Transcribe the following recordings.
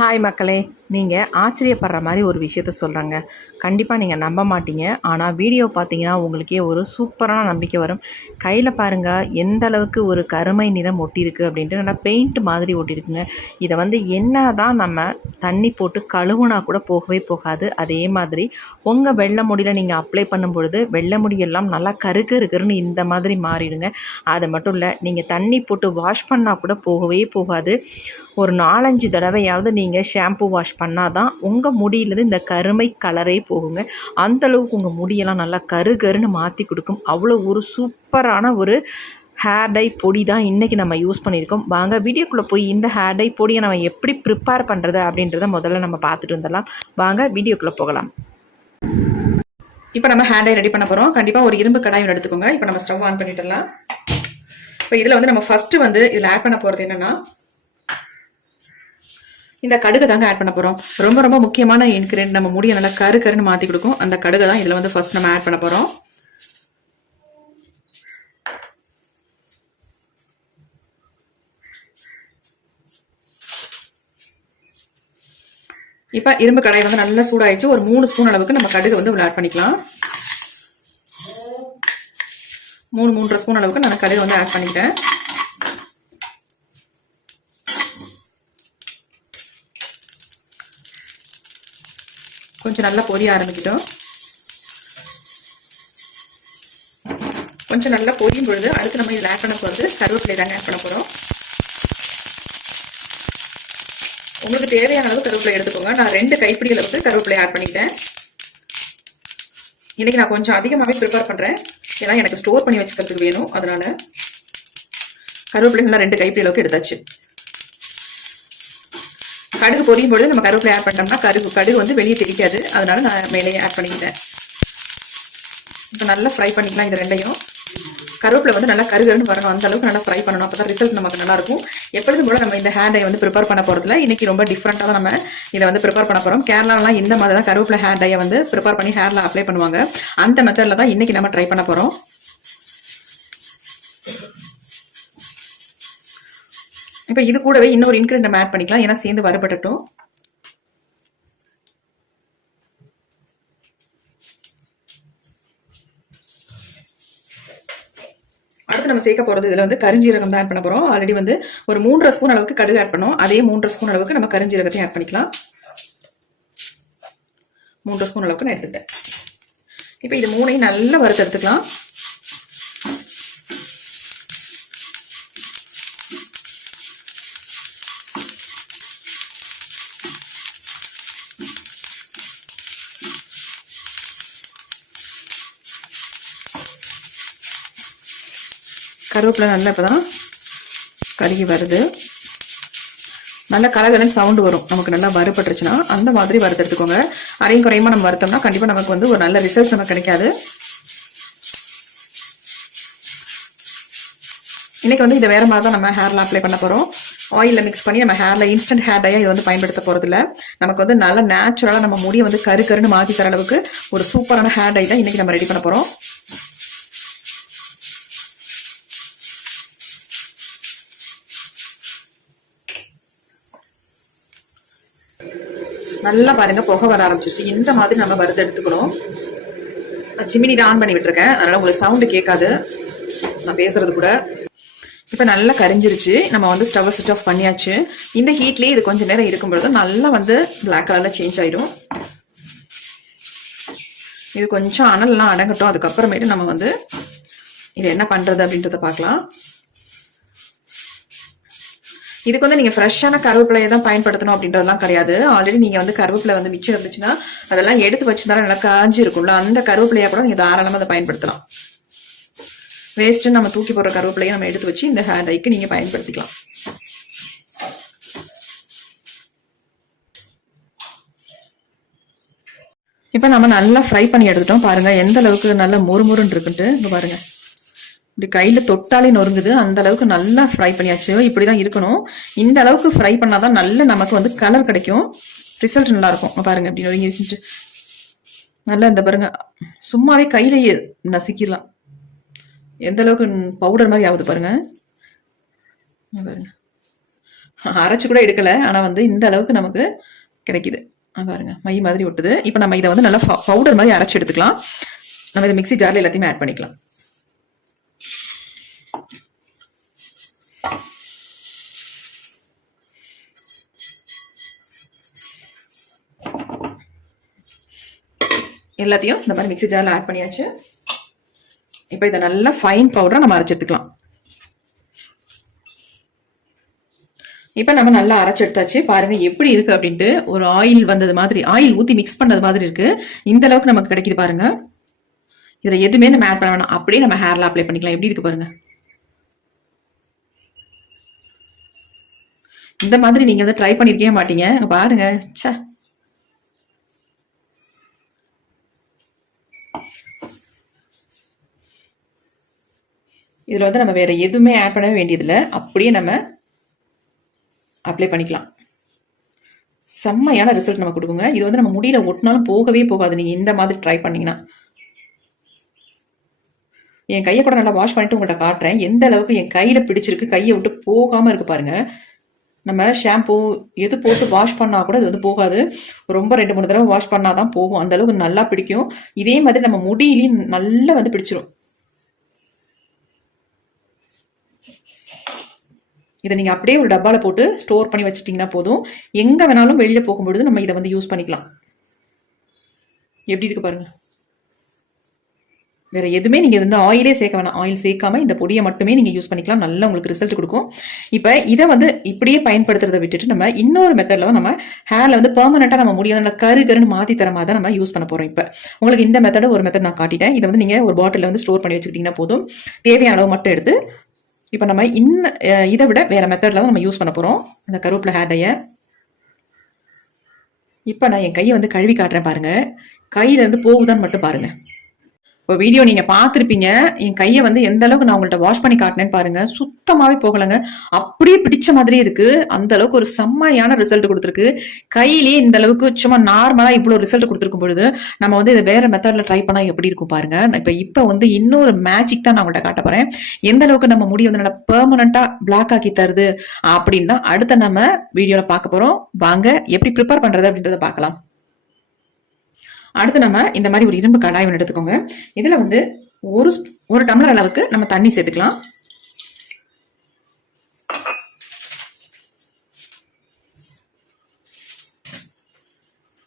Hi மக்களே, நீங்கள் ஆச்சரியப்படுற மாதிரி ஒரு விஷயத்த சொல்கிறேங்க. கண்டிப்பாக நீங்கள் நம்ப மாட்டீங்க. ஆனால் வீடியோ பார்த்தீங்கன்னா உங்களுக்கே ஒரு சூப்பரான நம்பிக்கை வரும். கையில் பாருங்கள் எந்த அளவுக்கு ஒரு கருமை நிறம் ஒட்டியிருக்கு அப்படின்ட்டு, நல்லா பெயிண்ட் மாதிரி ஒட்டியிருக்குங்க. இதை என்ன தான் நம்ம தண்ணி போட்டு கழுவுனா கூட போகவே போகாது. அதே மாதிரி உங்கள் வெள்ளை முடியில் நீங்கள் அப்ளை பண்ணும் பொழுது வெள்ளை முடியெல்லாம் நல்லா கருன்னு இந்த மாதிரி மாறிடுங்க. அது மட்டும் இல்லை, நீங்கள் தண்ணி போட்டு வாஷ் பண்ணால் கூட போகவே போகாது. ஒரு 4-5 தடவையாவது நீங்கள் ஷாம்பு வாஷ் பண்ணால் தான் உங்கள் முடியிலேருந்து இந்த கருமை கலரே போகுங்க. அந்தளவுக்கு உங்கள் முடியெல்லாம் நல்லா கருன்னு மாற்றி கொடுக்கும். அவ்வளோ ஒரு சூப்பரான ஒரு ஹேர் டை பொடி தான் இன்றைக்கி நம்ம யூஸ் பண்ணியிருக்கோம். வாங்க வீடியோக்குள்ளே போய் இந்த ஹேர் டை பொடியை நம்ம எப்படி ப்ரிப்பேர் பண்ணுறது அப்படின்றத முதல்ல நம்ம பார்த்துட்டு வந்துடலாம். வாங்க வீடியோக்குள்ளே போகலாம். இப்போ நம்ம ஹேர் டை ரெடி பண்ண போகிறோம். கண்டிப்பாக ஒரு இரும்பு கடாய் எடுத்துக்கோங்க. இப்போ நம்ம ஸ்டவ் ஆன் பண்ணிட்டுலாம். இப்போ இதில் நம்ம ஃபஸ்ட்டு இதில் ஆட் பண்ண போகிறது என்னென்னா, இந்த கடுகு தாங்க ஆட் பண்ண போகிறோம். ரொம்ப ரொம்ப முக்கியமான இன்கிரியன்ட், நம்ம முடியை நல்லா கருன்னு மாற்றி கொடுக்கும். அந்த கடுகு தான் இதில் ஃபர்ஸ்ட் நம்ம ஆட் பண்ண போகிறோம். இப்போ இரும்பு கடாய் நல்லா சூடாயிடுச்சு. ஒரு 3 ஸ்பூன் அளவுக்கு நம்ம கடுகு ஆட் பண்ணிக்கலாம். 3-3.5 ஸ்பூன் அளவுக்கு நான் கடுகு ஆட் பண்ணிக்கிட்டேன். கொஞ்சம் நல்லா பொரிய ஆரம்பிக்கிட்டோம். கொஞ்சம் நல்லா பொரியும் பொழுது அடுத்து நம்ம இதில் ஆட் பண்ண போகிறது கருவேப்பிலை தாங்க ஆட் பண்ண போகிறோம். உங்களுக்கு தேவையான அளவு கருவேப்பிலை எடுத்துக்கோங்க. நான் 2 கைப்பிடி அளவுக்கு கருவேப்பிலை ஆட் பண்ணிட்டேன். இன்னைக்கு நான் கொஞ்சம் அதிகமாகவே ப்ரிப்பேர் பண்ணுறேன், ஏன்னா எனக்கு ஸ்டோர் பண்ணி வச்சுக்கிறதுக்கு வேணும். அதனால கருவேப்பிலை நல்லா 2 கைப்பிடி அளவுக்கு எடுத்தாச்சு. கடுகு பொரியும் பொழுது நம்ம கருவேப்பிலை ஆட் பண்ணிட்டோம்னா கடுகு வெளியே தெரிக்காது. அதனால நான் மேலேயே ஆட் பண்ணிக்கிட்டேன். இப்போ நல்லா ஃப்ரை பண்ணிக்கலாம். இது ரெண்டையும் கருவேப்பிலை நல்லா கருன்னு வரணும், அந்த அளவுக்கு நல்லா ஃப்ரை பண்ணணும். அப்போ தான் ரிசல்ட் நமக்கு நல்லா இருக்கும். எப்பொழுதும் போல நம்ம இந்த ஹேர் டை ப்ரிப்பேர் பண்ண போகிறதுல இன்னைக்கு ரொம்ப டிஃப்ரெண்ட்டாக தான் நம்ம இதை ப்ரிப்பேர் பண்ண போகிறோம். கேரளாலாம் இந்த மாதிரி தான் கருவேப்பிலை ஹேர் டையை ப்ரிப்பேர் பண்ணி ஹேரில் அப்ளை பண்ணுவாங்க. அந்த மெத்தடில் தான் இன்னைக்கு நம்ம ட்ரை பண்ண போகிறோம். இப்போ இது கூடவே இன்னொரு இன்கிரியன்ட் நம்ம ஆட் பண்ணிக்கலாம், ஏன்னா சேர்ந்து வறுபடட்டும். அடுத்து நம்ம சேர்க்க போகிறது இதில் கரிஞ்சீரகம் தான் ஆட் பண்ண போகிறோம். ஆல்ரெடி ஒரு 3.5 ஸ்பூன் அளவுக்கு கடுகு ஆட் பண்ணோம். அதே 3.5 ஸ்பூன் அளவுக்கு நம்ம கரிஞ்சீரகத்தையும் ஆட் பண்ணிக்கலாம். 3 ஸ்பூன் அளவுக்கு நான் எடுத்துக்கிட்டேன். இப்போ இது 3ஐயும் நல்லா வறுத்து எடுத்துக்கலாம். கருவேப்பிலை நல்லா இப்போ தான் கருகி வருது. நல்ல கலகலன்னு சவுண்டு வரும் நமக்கு. நல்லா வறுபட்டுருச்சுன்னா அந்த மாதிரி வறுத்து எடுத்துக்கோங்க. அரையும் குறையுமா நம்ம வறுத்தோம்னா கண்டிப்பாக நமக்கு ஒரு நல்ல ரிசல்ட் நமக்கு கிடைக்காது. இன்னைக்கு இதை வேற மாதிரி தான் நம்ம ஹேர்ல அப்ளை பண்ண போகிறோம். ஆயிலில் மிக்ஸ் பண்ணி நம்ம ஹேரில் இன்ஸ்டன்ட் ஹேர் டையாக இதை பயன்படுத்த போகிறதில்ல. நமக்கு நல்லா நேச்சுரலாக நம்ம முடியை கருன்னு மாற்றி தர அளவுக்கு ஒரு சூப்பரான ஹேர் டை தான் இன்னைக்கு நம்ம ரெடி பண்ண போகிறோம். நல்லா பாருங்க, புகை வர ஆரம்பிச்சிருச்சு. இந்த மாதிரி நம்ம வறுத்து எடுத்துக்கணும். சிமினி தான் ஆன் பண்ணி விட்டுருக்கேன், அதனால உங்களுக்கு சவுண்டு கேட்காது நான் பேசுறது கூட. இப்போ நல்லா கரிஞ்சிருச்சு. நம்ம ஸ்டவ் சுவிட்ச் ஆஃப் பண்ணியாச்சு. இந்த ஹீட்லேயே இது கொஞ்சம் நேரம் இருக்கும்பொழுது நல்லா பிளாக் கலரில் சேஞ்ச் ஆயிடும். இது கொஞ்சம் அனல்லாம் அடங்கட்டும். அதுக்கப்புறமேட்டு நம்ம இது என்ன பண்ணுறது அப்படின்றத பார்க்கலாம். இதுக்கு நீங்கள் ஃப்ரெஷ்ஷான கருவேப்பிலையை தான் பயன்படுத்தணும் அப்படின்றதுலாம் கிடையாது. ஆல்ரெடி நீங்கள் கருவேப்பிலை மிச்சம் இருந்துச்சுன்னா அதெல்லாம் எடுத்து வச்சுருந்தாலும் நல்லா காஞ்சி இருக்கும்ல, அந்த கருவேப்பிலையாக கூட நீங்கள் தாராளமாக அதை பயன்படுத்தலாம். வேஸ்ட்டு நம்ம தூக்கி போடுற கருவேப்பிலையை நம்ம எடுத்து வச்சு இந்த ஹேர் டைக்கு நீங்கள் பயன்படுத்திக்கலாம். இப்போ நம்ம நல்லா ஃப்ரை பண்ணி எடுத்துட்டோம். பாருங்கள் எந்த அளவுக்கு நல்லா மொறுமொறுன்னு இருக்குன்ட்டு. இங்கே பாருங்கள், இப்படி கையில் தொட்டாலே நொறுங்குது. அந்த அளவுக்கு நல்லா ஃப்ரை பண்ணியாச்சு. இப்படி தான் இருக்கணும். இந்த அளவுக்கு ஃப்ரை பண்ணாதான் நல்ல நமக்கு கலர் கிடைக்கும், ரிசல்ட் நல்லா இருக்கும். பாருங்க இப்படி நொறுங்கிடுச்சு. நல்லா இந்த பாருங்க, சும்மாவே கையிலேயே நசுக்கிடலாம். எந்த அளவுக்கு பவுடர் மாதிரி ஆகுது பாருங்க. பாருங்க அரைச்சு கூட எடுக்கலை, ஆனால் வந்து இந்த அளவுக்கு நமக்கு கிடைக்குது. பாருங்க மை மாதிரி ஒட்டுது. இப்போ நம்ம இதை வந்து நல்லா பவுடர் மாதிரி அரைச்சி எடுத்துக்கலாம். நம்ம இதை மிக்ஸி ஜாரில் எல்லாத்தையுமே ஆட் பண்ணிக்கலாம். எல்லாத்தையும் இந்த மாதிரி மிக்ஸி ஜாரில் ஆட் பண்ணியாச்சு. இப்போ இதை நல்லா ஃபைன் பவுடராக நம்ம அரைச்சி எடுத்துக்கலாம். இப்போ நம்ம நல்லா அரைச்சி எடுத்தாச்சு. பாருங்க எப்படி இருக்கு அப்படின்ட்டு. ஒரு ஆயில் வந்தது மாதிரி, ஆயில் ஊற்றி மிக்ஸ் பண்ணது மாதிரி இருக்கு. இந்த அளவுக்கு நமக்கு கிடைக்குது பாருங்க. இதில் எதுவுமே நம்ம ஆட் பண்ண வேணாம், அப்படியே நம்ம ஹேர்ல அப்ளை பண்ணிக்கலாம். எப்படி இருக்கு பாருங்க. இந்த மாதிரி நீங்க வந்து ட்ரை பண்ணிருக்கவே மாட்டீங்க. பாருங்க. சே, இதில் வந்து நம்ம வேற எதுவுமே ஆட் பண்ண வேண்டியதில்லை, அப்படியே நம்ம அப்ளை பண்ணிக்கலாம். செம்மையான ரிசல்ட் நம்ம கொடுக்குங்க. இது வந்து நம்ம முடியல ஒட்டினாலும் போகவே போகாது நீங்கள் இந்த மாதிரி ட்ரை பண்ணீங்கன்னா. என் கையை கூட நல்லா வாஷ் பண்ணிட்டு உங்கள்கிட்ட காட்டுறேன் எந்த அளவுக்கு என் கையில் பிடிச்சிருக்கு, கையை விட்டு போகாமல் இருக்கு பாருங்க. நம்ம ஷாம்பூ எது போட்டு வாஷ் பண்ணால் கூட இது வந்து போகாது. ரொம்ப 2-3 தடவை வாஷ் பண்ணால் தான் போகும். அந்த அளவுக்கு நல்லா பிடிக்கும். இதே மாதிரி நம்ம முடியிலையும் நல்லா வந்து பிடிச்சிரும். இதை நீங்கள் அப்படியே ஒரு டப்பாவில் போட்டு ஸ்டோர் பண்ணி வச்சுட்டிங்கன்னா போதும். எங்கே வேணாலும் வெளியில் போகும்பொழுது நம்ம இதை வந்து யூஸ் பண்ணிக்கலாம். எப்படி இருக்கு பாருங்க. வேற எதுவுமே நீங்கள் வந்து ஆயிலே சேர்க்க வேணாம். ஆயில் சேர்க்காம இந்த பொடியை மட்டுமே நீங்கள் யூஸ் பண்ணிக்கலாம். நல்லா உங்களுக்கு ரிசல்ட் கொடுக்கும். இப்போ இதை வந்து இப்படியே பயன்படுத்துறதை விட்டுட்டு நம்ம இன்னொரு மெத்தடில் தான் நம்ம ஹேரில் வந்து பெர்மனெண்ட்டாக நம்ம முடியும் நல்லா கருன்னு மாற்றி தர மாதிரி தான் நம்ம யூஸ் பண்ண போகிறோம். இப்போ உங்களுக்கு இந்த மெத்தட ஒரு மெத்தட் நான் காட்டிட்டேன். இதை வந்து நீங்கள் ஒரு பாட்டிலில் வந்து ஸ்டோர் பண்ணி வச்சுக்கிட்டிங்கன்னா போதும். தேவையான அளவு மட்டும் எடுத்து இப்போ நம்ம இதை விட வேற மெத்தட்ல தான் நம்ம யூஸ் பண்ண போறோம் அந்த கருவேப்பிலை ஹேர் டைய. இப்போ நான் என் கையை வந்து கழுவி காட்டுறேன் பாருங்க. கையில இருந்து போகுதான்னு மட்டும் பாருங்க. இப்போ வீடியோ நீங்க பார்த்துருப்பீங்க. என் கையை வந்து எந்த அளவுக்கு நான் உங்கள்கிட்ட வாஷ் பண்ணி காட்டினேன்னு பாருங்க. சுத்தமாவே போகலைங்க, அப்படியே பிடிச்ச மாதிரியே இருக்கு. அந்த அளவுக்கு ஒரு செம்மையான ரிசல்ட் கொடுத்துருக்கு. கையிலேயே இந்த அளவுக்கு சும்மா நார்மலா இவ்வளவு ரிசல்ட் கொடுத்துருக்கும் பொழுது நம்ம வந்து இதை வேற மெத்தட்ல ட்ரை பண்ணா எப்படி இருக்கும் பாருங்க. இப்போ வந்து இன்னொரு மேஜிக் தான் நான் உங்கள்கிட்ட காட்ட போறேன். எந்த அளவுக்கு நம்ம முடி வந்து நல்லா பெர்மனண்டா பிளாக் ஆக்கி தருது அப்படின்னு தான் அடுத்த நம்ம வீடியோல பார்க்க போறோம். வாங்க எப்படி ப்ரிப்பேர் பண்றது அப்படின்றத பார்க்கலாம். அடுத்து நம்ம இந்த மாதிரி ஒரு இரும்பு கடாய் ஒன்று எடுத்துக்கோங்க. இதுல வந்து ஒரு டம்ளர் அளவுக்கு நம்ம தண்ணி சேர்த்துக்கலாம்.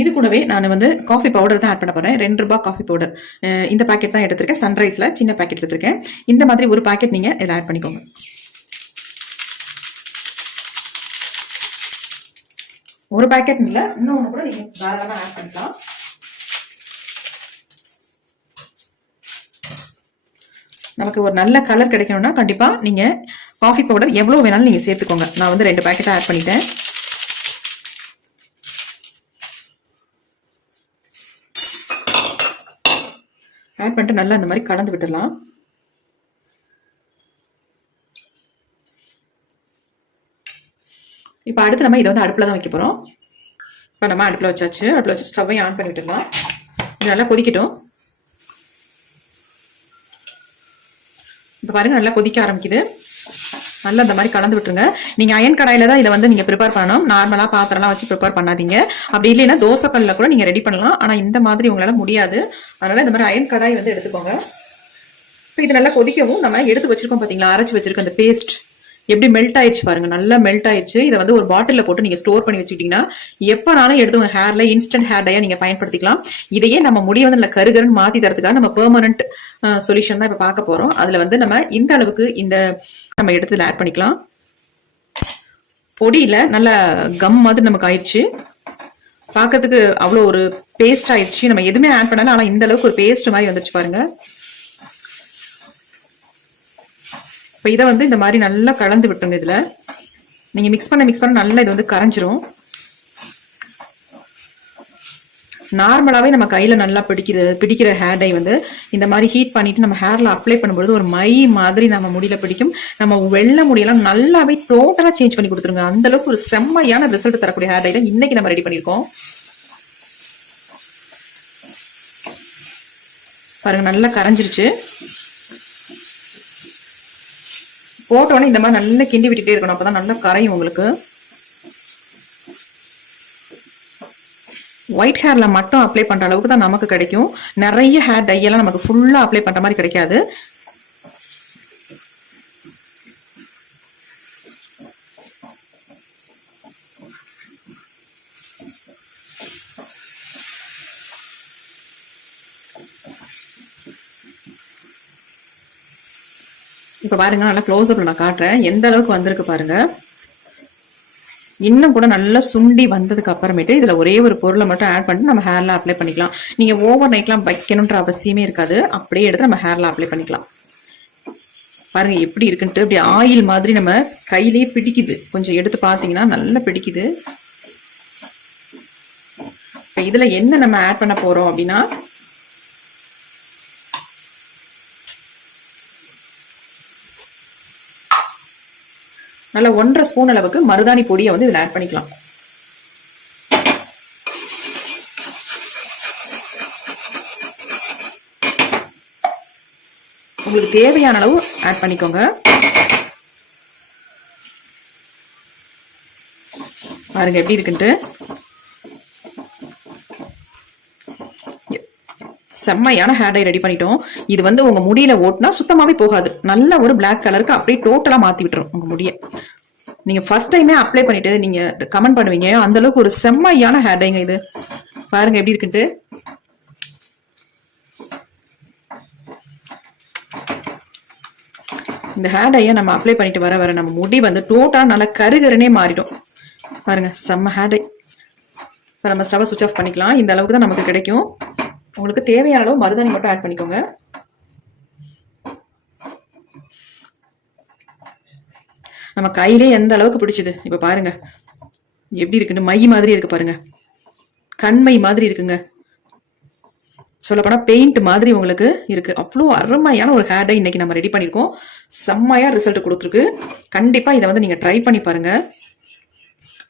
இது கூடவே நான் வந்து காஃபி பவுடர் தான் ஆட் பண்ண போறேன். 2 ரூபாய் காஃபி பவுடர் இந்த பாக்கெட் தான் எடுத்திருக்கேன். சன்ரைஸ்ல சின்ன பாக்கெட் எடுத்திருக்கேன். இந்த மாதிரி ஒரு பாக்கெட் நீங்க இதில் ஆட் பண்ணிக்கோங்க. ஒரு பாக்கெட் இல்லை, இன்னொன்று கூட நீங்க தாராளமாக ஆட் பண்ணிக்கலாம். நமக்கு ஒரு நல்ல கலர் கிடைக்கணும்னா கண்டிப்பா நீங்க காஃபி பவுடர் எவ்வளவு வேணாலும் நீங்க சேர்த்துக்கோங்க. நான் வந்து 2 பாக்கெட் ஆட் பண்ணிட்டேன். ஆட் பண்ணிட்டு நல்லா இந்த மாதிரி கலந்து விட்டுடலாம். இப்போ அடுத்து நம்ம இதை வந்து அடுப்பில் தான் வைக்க போறோம். இப்போ நம்ம அடுப்பில் வச்சாச்சு. அடுப்பில் வச்சு ஸ்டவ்வையும் ஆன் பண்ணி விட்டுடலாம். இது நல்லா கொதிக்கட்டும். இப்போ பாருங்க நல்லா கொதிக்க ஆரம்பிக்குது. நல்லா இந்த மாதிரி கலந்து விட்டுருங்க. நீங்க அயன் கடாயில தான் இதை வந்து நீங்க ப்ரிப்பேர் பண்ணணும். நார்மலா பாத்திரம்லாம் வச்சு ப்ரிப்பேர் பண்ணாதீங்க. அப்படி இல்லைன்னா தோசை கல்ல கூட நீங்க ரெடி பண்ணலாம். ஆனா இந்த மாதிரி உங்களால முடியாது. அதனால இந்த மாதிரி அயன் கடாய் வந்து எடுத்துக்கோங்க. இப்போ இது நல்லா கொதிக்கவும் நம்ம எடுத்து வச்சிருக்கோம் பாத்தீங்களா, அரைச்சு வச்சிருக்க அந்த பேஸ்ட் எப்படி மெல்ட் ஆயிடுச்சு பாருங்க. நல்லா மெல்ட் ஆயிடுச்சு. இதை வந்து ஒரு பாட்டில போட்டு நீங்க ஸ்டோர் பண்ணி வச்சுக்கிட்டீங்கன்னா எப்பனாலும் எடுத்து உங்க ஹேர்ல இன்ஸ்டன்ட் ஹேர் டைய நீங்க பயன்படுத்திக்கலாம். இதையே நம்ம முடிய வந்து கருகருன்னு மாத்தி தரதுக்காக நம்ம பெர்மனன்ட் சொல்யூஷன் தான் இப்ப பார்க்க போறோம். அதுல வந்து நம்ம இந்த அளவுக்கு இந்த நம்ம எடுத்துல ஆட் பண்ணிக்கலாம். பொடியில நல்ல கம் மாதிரி நமக்கு ஆயிடுச்சு. பார்க்கறதுக்கு அவ்வளோ ஒரு பேஸ்ட் ஆயிடுச்சு. நம்ம எதுவுமே ஆட் பண்ணல, ஆனா இந்த அளவுக்கு ஒரு பேஸ்ட் மாதிரி வந்துருச்சு பாருங்க. இப்போ இதை வந்து இந்த மாதிரி நல்லா கலந்து விட்டுருங்க. இதுல நீங்க மிக்ஸ் பண்ண நல்லா இது வந்து கரைஞ்சிரும். நார்மலாவே நம்ம கையில நல்லா பிடிக்கிற ஹேர் டை வந்து இந்த மாதிரி ஹீட் பண்ணிட்டு நம்ம ஹேர்ல அப்ளை பண்ணும்போது ஒரு மை மாதிரி நம்ம முடியல பிடிக்கும். நம்ம வெள்ளை முடியெல்லாம் நல்லாவே டோட்டலா சேஞ்ச் பண்ணி கொடுத்துருங்க. அந்த அளவுக்கு ஒரு செம்மையான ரிசல்ட் தரக்கூடிய ஹேர் டைல இன்னைக்கு நம்ம ரெடி பண்ணிருக்கோம். பாருங்க நல்லா கரைஞ்சிருச்சு. போட்டோன்னே இந்த மாதிரி நல்லா கிண்டி விட்டுட்டே இருக்கணும். அப்பதான் நல்லா கரையும் உங்களுக்கு. ஒயிட் ஹேரில் மட்டும் அப்ளை பண்ணுற அளவுக்கு தான் நமக்கு கிடைக்கும். நிறைய ஹேர் டையெல்லாம் நமக்கு ஃபுல்லாக அப்ளை பண்ணுற மாதிரி கிடைக்காது. இப்போ பாருங்க, நல்லா க்ளோஸ்அப்ல நான் காட்டுறேன் எந்த அளவுக்கு வந்திருக்கு பாருங்க. இன்னும் கூட நல்லா சுண்டி வந்ததுக்கு அப்புறமேட்டு இதுல ஒரே ஒரு பொருளை மட்டும் ஆட் பண்ணிட்டு நம்ம ஹேர்ல அப்ளை பண்ணிக்கலாம். நீங்க ஓவர் நைட்லாம் வைக்கணுன்ற அவசியமே இருக்காது. அப்படியே எடுத்து நம்ம ஹேர்ல அப்ளை பண்ணிக்கலாம். பாருங்க எப்படி இருக்குன்ட்டு. அப்படி ஆயில் மாதிரி நம்ம கையிலேயே பிடிக்குது. கொஞ்சம் எடுத்து பார்த்தீங்கன்னா நல்லா பிடிக்குது. இப்போ இதுல என்ன நம்ம ஆட் பண்ண போறோம் அப்படின்னா, நல்லா 1.5 ஸ்பூன் அளவுக்கு மருதாணி பொடியை வந்து இதில் ஆட் பண்ணிக்கலாம். உங்களுக்கு தேவையான அளவு ஆட் பண்ணிக்கோங்க. பாருங்க எப்படி இருக்குன்ட்டு. செம்மையான ஹேர் டை ரெடி பண்ணிட்டோம். இது வந்து உங்க முடியில ஓட்டினா சுத்தமாவே போகாது. நல்ல ஒரு பிளாக் கலருக்கு அப்படியே டோட்டலா மாத்தி விட்டுரும் உங்க முடிய. நீங்க ஃபர்ஸ்ட் டைமே அப்ளை பண்ணிட்டு நீங்க கமெண்ட் பண்ணுவீங்க. அந்த அளவுக்கு ஒரு செம்மையான ஹேர் டைங்க இது. பாருங்க எப்படி இருக்குன்ட்டு. இந்த ஹேர் டையை நம்ம அப்ளை பண்ணிட்டு வர வர நம்ம முடி வந்து டோட்டலா நல்லா கருகருனே மாறிடும். பாருங்க செம்ம ஹேர் டை. இப்போ நம்ம ஸ்டவ் சுவிட்ச் ஆஃப் பண்ணிக்கலாம். இந்த அளவுக்கு தான் நமக்கு கிடைக்கும். உங்களுக்கு தேவையான அளவு மருதாணி மட்டும் ஆட் பண்ணிக்கோங்க. நம்ம கையிலே எந்த அளவுக்கு பிடிச்சது இப்ப பாருங்க எப்படி இருக்குன்னு. மை மாதிரி இருக்கு பாருங்க. கண்மை மாதிரி இருக்குங்க. சொல்லப்போனா பெயிண்ட் மாதிரி உங்களுக்கு இருக்கு. அவ்வளோ அருமையான ஒரு ஹேர் டை இன்னைக்கு நம்ம ரெடி பண்ணியிருக்கோம். செம்மையா ரிசல்ட் கொடுத்துருக்கு. கண்டிப்பா இதை வந்து நீங்க ட்ரை பண்ணி பாருங்க.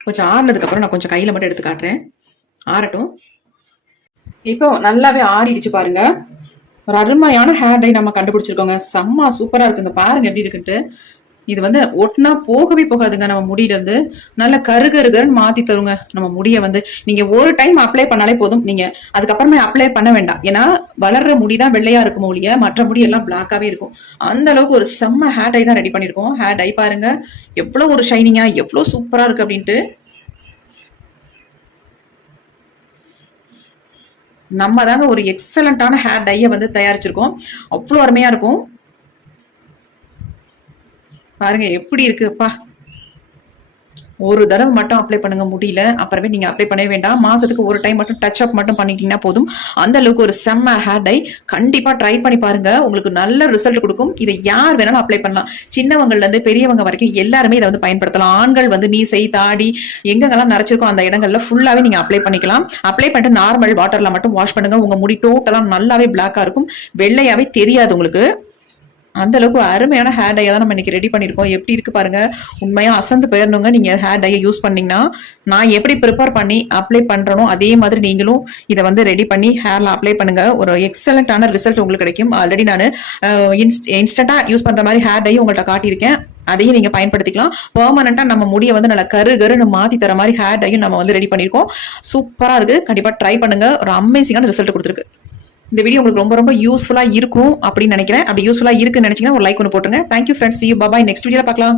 கொஞ்சம் ஆறுனதுக்கு அப்புறம் நான் கொஞ்சம் கையில மட்டும் எடுத்து காட்டுறேன். ஆறட்டும். இப்போ நல்லாவே ஆறிடுச்சு பாருங்க. ஒரு அருமையான ஹேர் டை நம்ம கண்டுபிடிச்சிருக்கோங்க. செம்ம சூப்பரா இருக்குங்க. பாருங்க எப்படி இருக்குன்ட்டு. இது வந்து ஒட்டினா போகவே போகாதுங்க. நம்ம முடியில இருந்து நல்ல கருகருகன்னு மாத்தி தருங்க நம்ம முடிய வந்து. நீங்க ஒரு டைம் அப்ளை பண்ணாலே போதும். நீங்க அதுக்கப்புறமே அப்ளை பண்ண வேண்டாம். ஏன்னா வளர்ற முடிதான் வெள்ளையா இருக்கும் ஒழிய மற்ற முடி எல்லாம் பிளாக்காவே இருக்கும். அந்த அளவுக்கு ஒரு செம்ம ஹேர் டை தான் ரெடி பண்ணிருக்கோம். ஹேர் டை பாருங்க எவ்வளவு ஒரு ஷைனிங்கா எவ்வளவு சூப்பரா இருக்கு அப்படின்ட்டு. நம்ம தாங்க ஒரு எக்ஸலண்டான ஹேர் டையை வந்து தயாரிச்சிருக்கோம். அவ்வளோ அருமையா இருக்கும். பாருங்க எப்படி இருக்குப்பா. ஒரு தடவை மட்டும் அப்ளை பண்ணுங்க முடியல. அப்புறமே நீங்க அப்ளை பண்ணவே வேண்டாம். மாசத்துக்கு ஒரு டைம் மட்டும் டச் அப் மட்டும் பண்ணிட்டீங்கன்னா போதும். அந்த அளவுக்கு ஒரு செம்ம ஹேர் டை. கண்டிப்பா ட்ரை பண்ணி பாருங்க. உங்களுக்கு நல்ல ரிசல்ட் கொடுக்கும். இதை யார் வேணாலும் அப்ளை பண்ணலாம். சின்னவங்கல இருந்து பெரியவங்க வரைக்கும் எல்லாருமே இதை வந்து பயன்படுத்தலாம். ஆண்கள் வந்து மீசை தாடி எங்கெங்கெல்லாம் நரைச்சிருக்கோ அந்த இடங்கள்ல ஃபுல்லாவே நீங்க அப்ளை பண்ணிக்கலாம். அப்ளை பண்ணிட்டு நார்மல் வாட்டர்ல மட்டும் வாஷ் பண்ணுங்க. உங்க முடி டோட்டலா நல்லாவே பிளாக்கா இருக்கும். வெள்ளையாவே தெரியாது உங்களுக்கு. அந்த அளவுக்கு அருமையான ஹேர் டையை தான் நம்ம இன்னைக்கு ரெடி பண்ணியிருக்கோம். எப்படி இருக்கு பாருங்க. உண்மையா அசந்து போயிடணுங்க நீங்க ஹேர் டையை யூஸ் பண்ணீங்கன்னா. நான் எப்படி ப்ரிப்பேர் பண்ணி அப்ளை பண்றனோ அதே மாதிரி நீங்களும் இதை வந்து ரெடி பண்ணி ஹேர்ல அப்ளை பண்ணுங்க. ஒரு எக்ஸலண்டான ரிசல்ட் உங்களுக்கு கிடைக்கும். ஆல்ரெடி நான் இன்ஸ்டன்டா யூஸ் பண்ற மாதிரி ஹேர் டையும் உங்கள்கிட்ட காட்டியிருக்கேன். அதையும் நீங்க பயன்படுத்திக்கலாம். பெர்மனண்டா நம்ம முடியை வந்து நல்லா கருன்னு மாத்தி தர மாதிரி ஹேர் டையும் நம்ம வந்து ரெடி பண்ணியிருக்கோம். சூப்பரா இருக்கு. கண்டிப்பா ட்ரை பண்ணுங்க. ஒரு அமேசிங்கான ரிசல்ட் கொடுத்துருக்கு. இந்த வீடியோ உங்களுக்கு ரொம்ப ரொம்ப யூஸ்ஃபுல்லா இருக்கும் அப்படின்னு நினைக்கிறேன். அப்படி யூஸ்ஃபுல்லா இருக்குன்னு நினைச்சீங்கன்னா ஒரு லைக் ஒன்று போட்டுருங்க. Thank you friends. See you. Bye bye. Next வீடியோல பார்க்கலாம்.